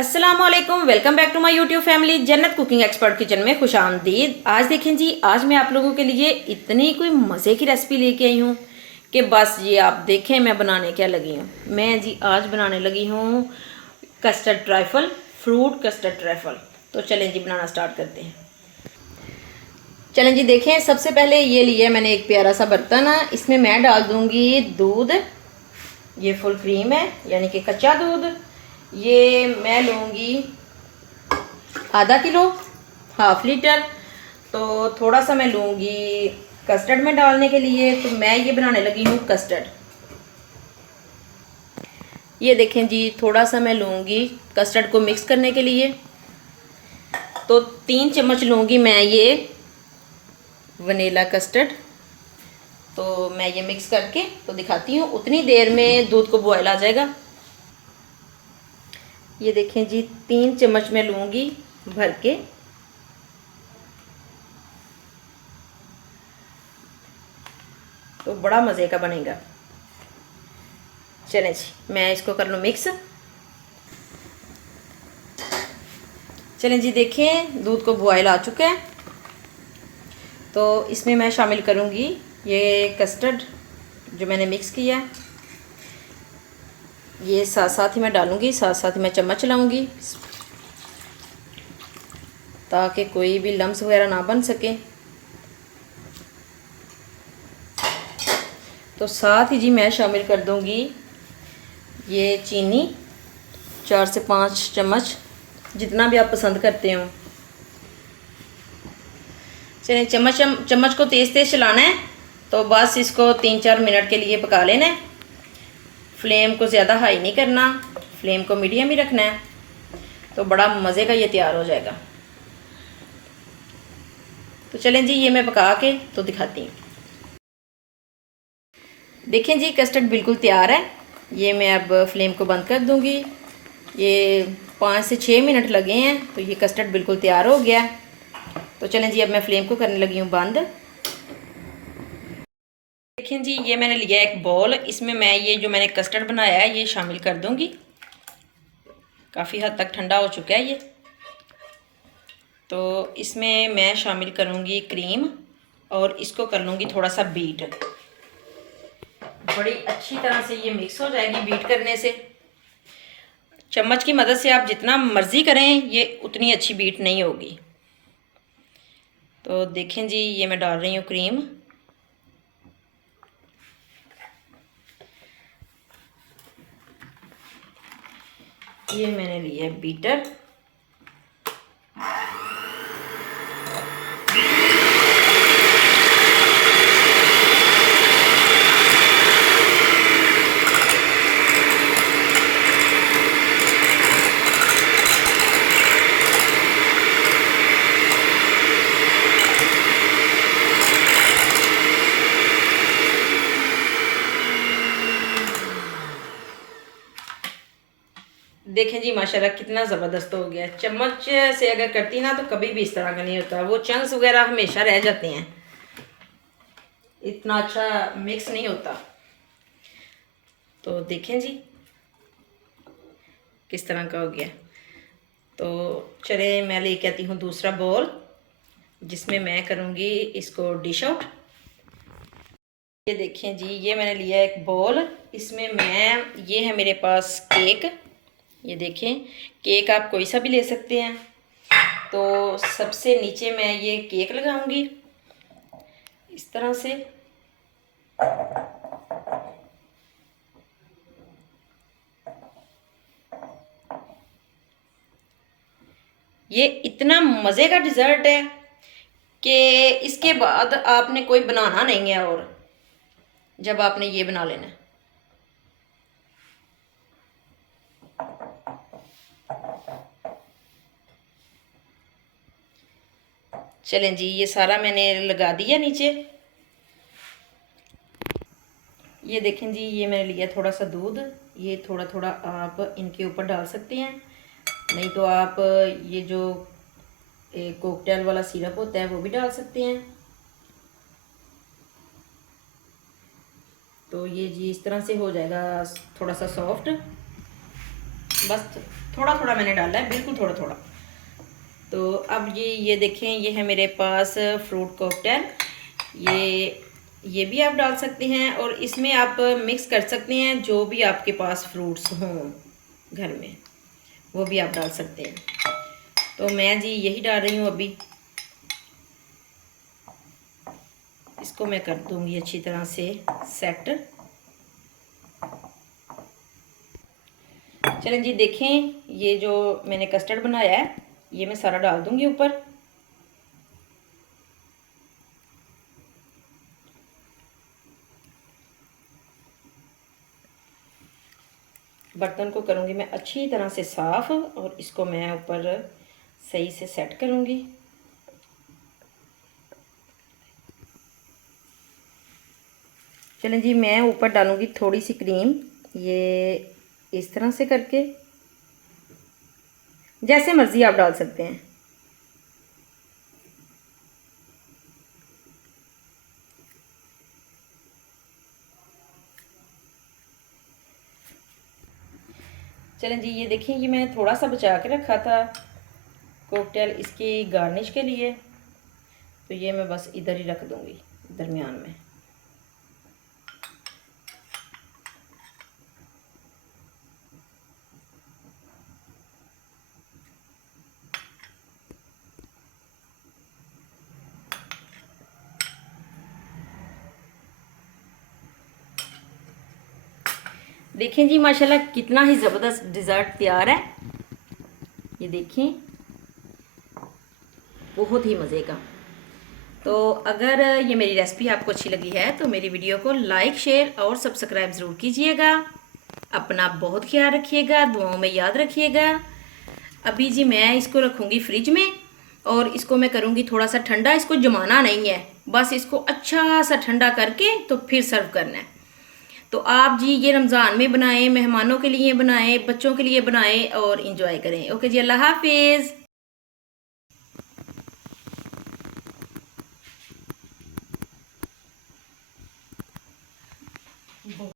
अस्सलाम वालेकुम, welcome back to my YouTube family. Jannat cooking expert kitchen में खुश आमदीद। आज देखें जी, आज मैं आप लोगों के लिए इतनी कोई मज़े की रेसिपी लेके आई हूँ कि बस ये आप देखें मैं बनाने क्या लगी हूँ। मैं जी आज बनाने लगी हूँ custard trifle, fruit custard trifle. तो चलें जी बनाना स्टार्ट करते हैं। चलें जी देखें, सबसे पहले ये लिया मैंने एक प्यारा सा बर्तन है। इसमें मैं डाल दूँगी दूध। ये फुल क्रीम है यानी कि कच्चा दूध। ये मैं लूँगी आधा किलो, हाफ लीटर। तो थोड़ा सा मैं लूँगी कस्टर्ड में डालने के लिए। तो मैं ये बनाने लगी हूँ कस्टर्ड। ये देखें जी, थोड़ा सा मैं लूँगी कस्टर्ड को मिक्स करने के लिए। तो 3 चम्मच लूँगी मैं ये वनीला कस्टर्ड। तो मैं ये मिक्स करके तो दिखाती हूँ। उतनी देर में दूध को बॉयल आ जाएगा। ये देखें जी, 3 चम्मच मैं लूँगी भर के। तो बड़ा मज़े का बनेगा। चलें जी मैं इसको कर लूँ मिक्स। चलें जी देखें, दूध को बॉयल आ चुका है। तो इसमें मैं शामिल करूँगी ये कस्टर्ड जो मैंने मिक्स किया है। ये साथ साथ ही मैं डालूँगी, साथ साथ ही मैं चम्मच चलाऊँगी ताकि कोई भी लम्स वगैरह ना बन सके। तो साथ ही जी मैं शामिल कर दूँगी ये चीनी, 4 से 5 चम्मच, जितना भी आप पसंद करते हो। चलिए चम्मच को तेज़ तेज़ चलाना है। तो बस इसको 3-4 मिनट के लिए पका लेना है। फ्लेम को ज़्यादा हाई नहीं करना, फ्लेम को मीडियम ही रखना है। तो बड़ा मज़े का ये तैयार हो जाएगा। तो चलें जी ये मैं पका के तो दिखाती हूँ। देखें जी कस्टर्ड बिल्कुल तैयार है। ये मैं अब फ्लेम को बंद कर दूँगी। ये 5 से 6 मिनट लगे हैं तो ये कस्टर्ड बिल्कुल तैयार हो गया। तो चलें जी अब मैं फ्लेम को करने लगी हूँ बंद। देखें जी, ये मैंने लिया एक बॉल। इसमें मैं ये जो मैंने कस्टर्ड बनाया है ये शामिल कर दूँगी। काफ़ी हद तक ठंडा हो चुका है ये। तो इसमें मैं शामिल करूँगी क्रीम और इसको कर लूँगी थोड़ा सा बीट। बड़ी अच्छी तरह से ये मिक्स हो जाएगी बीट करने से। चम्मच की मदद से आप जितना मर्ज़ी करें ये उतनी अच्छी बीट नहीं होगी। तो देखें जी ये मैं डाल रही हूँ क्रीम। ये मैंने लिया है बीटर। देखें जी माशाल्लाह कितना ज़बरदस्त हो गया। चम्मच से अगर करती ना तो कभी भी इस तरह का नहीं होता। वो चंक्स वगैरह हमेशा रह जाते हैं, इतना अच्छा मिक्स नहीं होता। तो देखें जी किस तरह का हो गया। तो चले मैं लेके आती हूँ दूसरा बोल जिसमें मैं करूँगी इसको डिश आउट। ये देखें जी, ये मैंने लिया एक बोल। इसमें मैं ये है मेरे पास केक। ये देखें, केक आप कोई सा भी ले सकते हैं। तो सबसे नीचे मैं ये केक लगाऊंगी इस तरह से। ये इतना मज़े का डिज़र्ट है कि इसके बाद आपने कोई बनाना नहीं है और जब आपने ये बना लेना है। चलें जी ये सारा मैंने लगा दिया नीचे। ये देखें जी, ये मैंने लिया थोड़ा सा दूध। ये थोड़ा थोड़ा आप इनके ऊपर डाल सकते हैं, नहीं तो आप ये जो कॉकटेल वाला सिरप होता है वो भी डाल सकते हैं। तो ये जी इस तरह से हो जाएगा थोड़ा सा सॉफ्ट। बस थोड़ा थोड़ा मैंने डाला है, बिल्कुल थोड़ा थोड़ा। तो अब ये देखें, ये है मेरे पास फ्रूट कॉकटेल। ये भी आप डाल सकते हैं, और इसमें आप मिक्स कर सकते हैं जो भी आपके पास फ्रूट्स हों घर में, वो भी आप डाल सकते हैं। तो मैं जी यही डाल रही हूँ अभी। इसको मैं कर दूँगी अच्छी तरह से सेट। चलें जी, देखें ये जो मैंने कस्टर्ड बनाया है ये मैं सारा डाल दूँगी ऊपर। बर्तन को करूँगी मैं अच्छी तरह से साफ़, और इसको मैं ऊपर सही से सेट करूँगी। चलें जी, मैं ऊपर डालूँगी थोड़ी सी क्रीम, ये इस तरह से करके, जैसे मर्ज़ी आप डाल सकते हैं। चलें जी, ये देखिए, ये मैंने थोड़ा सा बचा के रखा था कॉकटेल इसकी गार्निश के लिए, तो ये मैं बस इधर ही रख दूँगी दरमियान में। देखें जी, माशाल्लाह कितना ही ज़बरदस्त डिज़र्ट तैयार है। ये देखें, बहुत ही मज़े का। तो अगर ये मेरी रेसिपी आपको अच्छी लगी है तो मेरी वीडियो को लाइक, शेयर और सब्सक्राइब ज़रूर कीजिएगा। अपना बहुत ख्याल रखिएगा, दुआओं में याद रखिएगा। अभी जी मैं इसको रखूँगी फ्रिज में, और इसको मैं करूँगी थोड़ा सा ठंडा। इसको जमाना नहीं है, बस इसको अच्छा सा ठंडा करके तो फिर सर्व करना है। तो आप जी ये रमज़ान में बनाएं, मेहमानों के लिए बनाएं, बच्चों के लिए बनाएं और इंजॉय करें। ओके जी, अल्लाह हाफिज़।